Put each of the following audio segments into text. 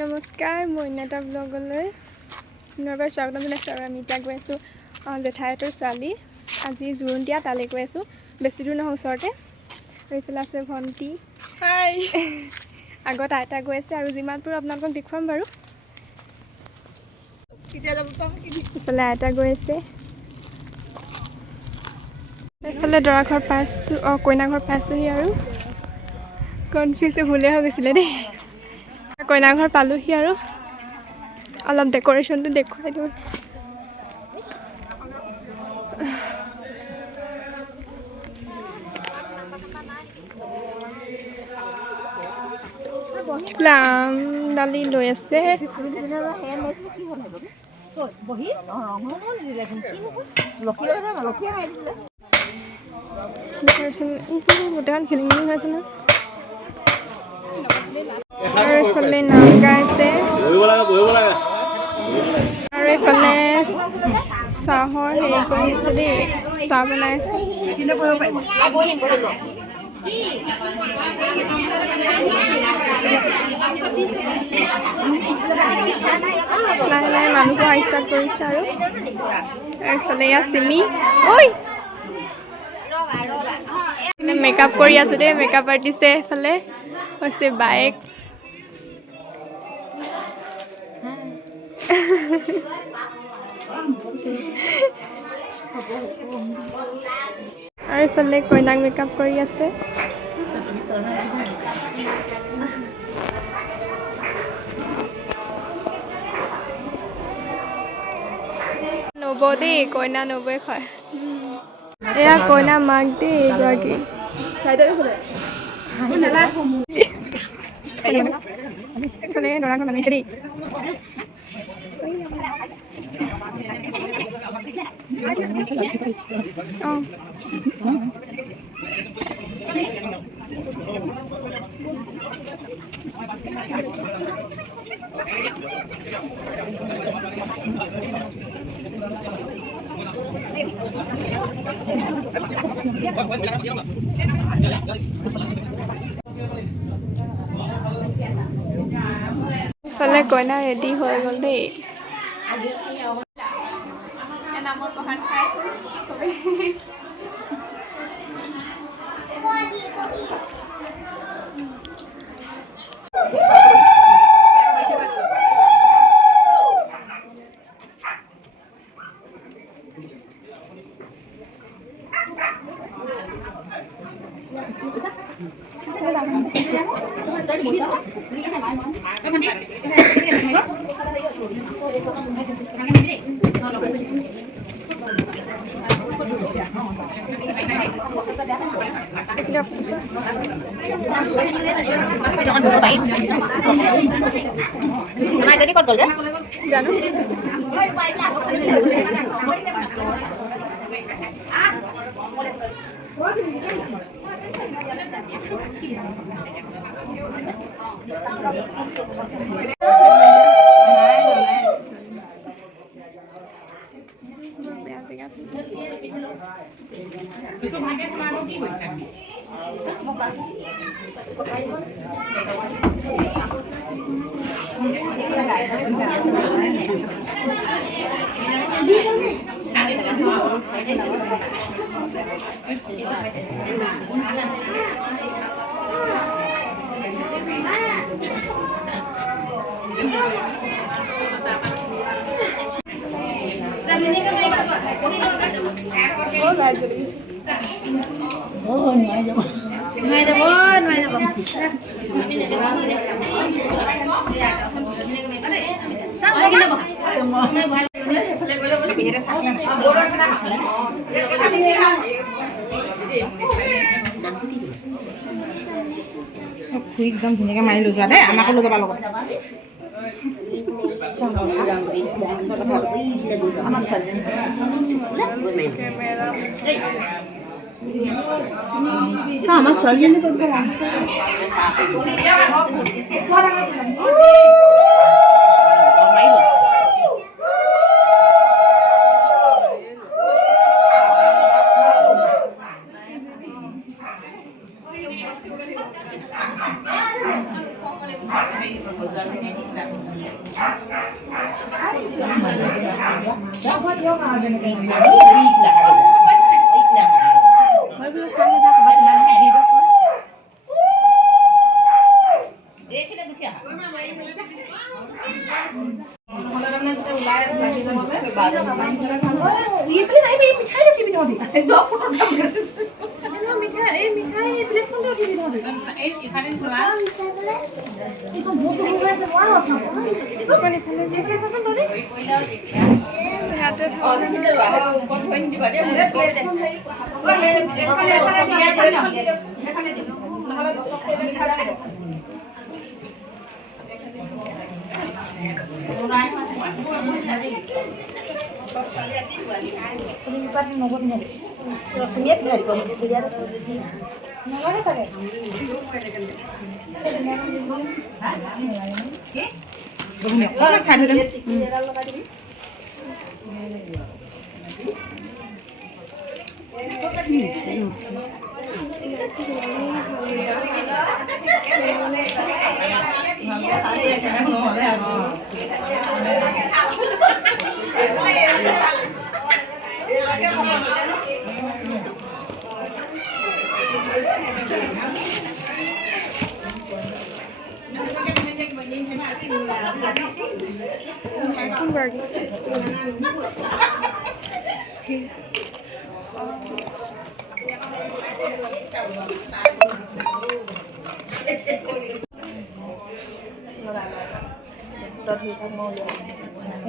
নমস্কাৰ, মইনাটা ব্লগলৈ পুনৰবাৰ স্বাগতম জনাইছোঁ। আৰু আমি এতিয়া গৈ আছোঁ জেঠাইহঁতৰ ছোৱালী আজি জোৰোণ দিয়া, তালৈ গৈ আছোঁ। বেছি দূৰ নহয়, ওচৰতে। আৰু এইফালে আছে ভণ্টি, হাই। আগত আইতা গৈ আছে, আৰু যিমান পাৰোঁ আপোনালোকক দেখুৱাম বাৰু। এইফালে আইতা গৈ আছে। এইফালে দৰা ঘৰ পাইছোঁ, কইনা ঘৰ পাইছোঁহি। আৰু কনফিউজ ভুলে হৈ গৈছিলে দেই। কইনা ঘৰ পালোহি, আৰু অলপ ডেক'ৰেশ্যনটো দেখুৱাই দিওঁ। আম ডালি লৈ আছে। গোটেইখন খেলি মেলি হৈছে ন। আৰু এইফালে নাম গাইছে, আৰু এইফালে চাহৰ হেৰি কৰি আছে দেই, চাহ বনাই আছে। লাহে লাহে মানুহ অহা ষ্টাৰ্ট কৰিছে। আৰু এইফালে ইয়াত চিমি, ঐ মেকআপ কৰি আছোঁ দেই, মেকআপ আৰ্টিষ্টে। এইফালে হৈছে বাইক। আৰু এইফালে কইনাক মেকআপ কৰি আছে। নব দেই, কইনা নবৈ হয়। এয়া কইনা মাক দেই, এইগৰাকী। দৰাখন নামিছে দেই। ইফালে কইনা ৰেডি হৈ গ'ল দেই। নামৰ প্ৰসাদ খাই আছে চবেই। jadi kot ya? Jangan. Itu pakai pengaruh gitu kan? একদম ধুনীয়াকৈ মাৰি লৈ যোৱা দেই, আমাকো লৈ যাবা লগত। আমাৰ ছোৱালীজনী কৰিব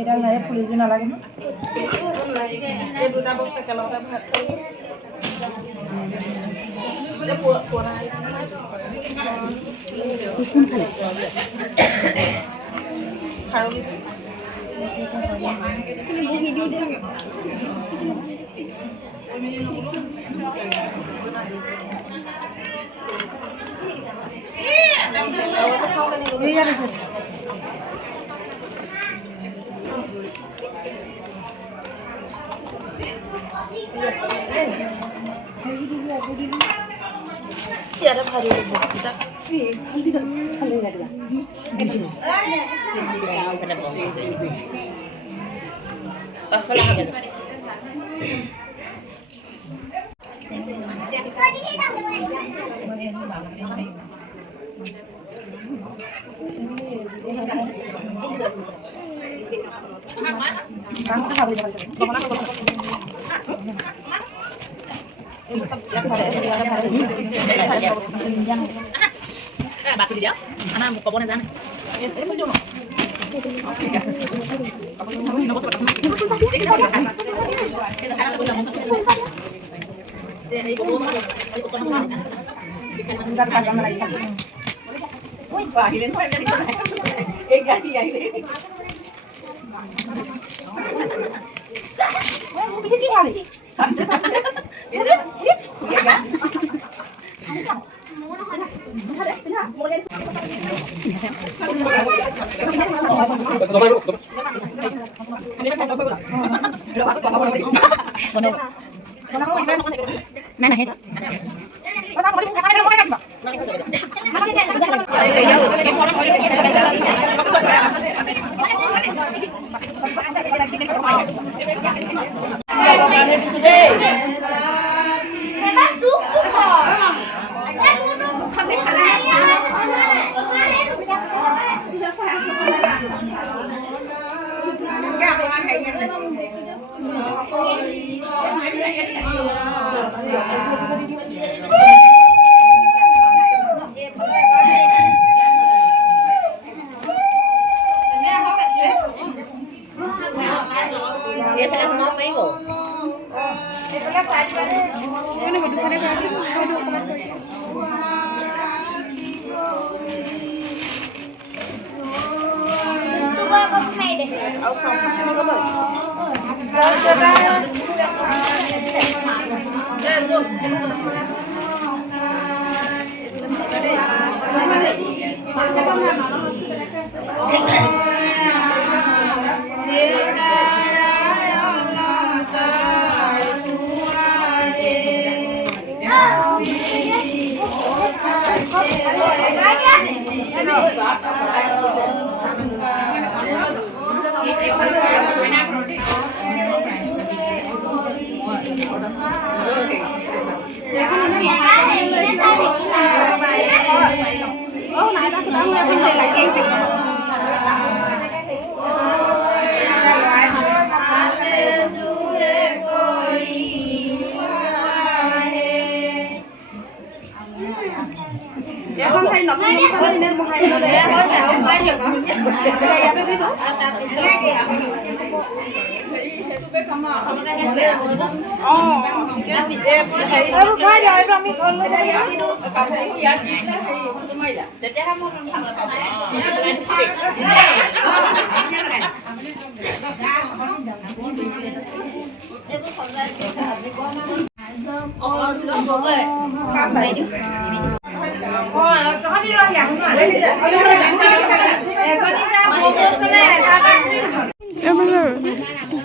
এটা নাই পুলিজো নালাগে ন এই দুটা বক্স একেলগতে ভাত খাইছো Tiada hari libur kita. Saling ada. Pas pala ka ganun. Batu dia, anak mau kebun sana.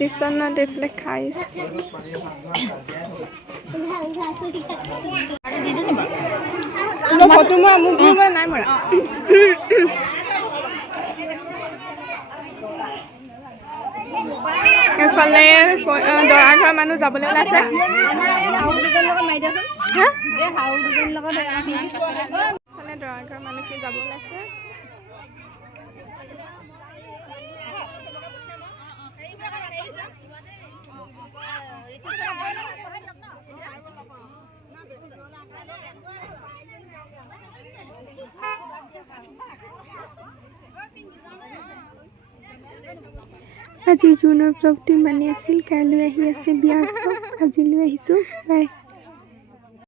ৰিচিপশ্যনত এইফালে খাই ফটো মৰা মোক নাই মৰা এইফালে দৰা ঘৰৰ মানুহ যাবলৈ ওলাইছে দৰা ঘৰৰ মানুহখিনি যাব ওলাইছে আজি জুনৰ ব্লগটো ইমানেই আছিল কাইলৈ আহি আছে বিয়াৰ ব্লগ আজিলৈ আহিছোঁ বাই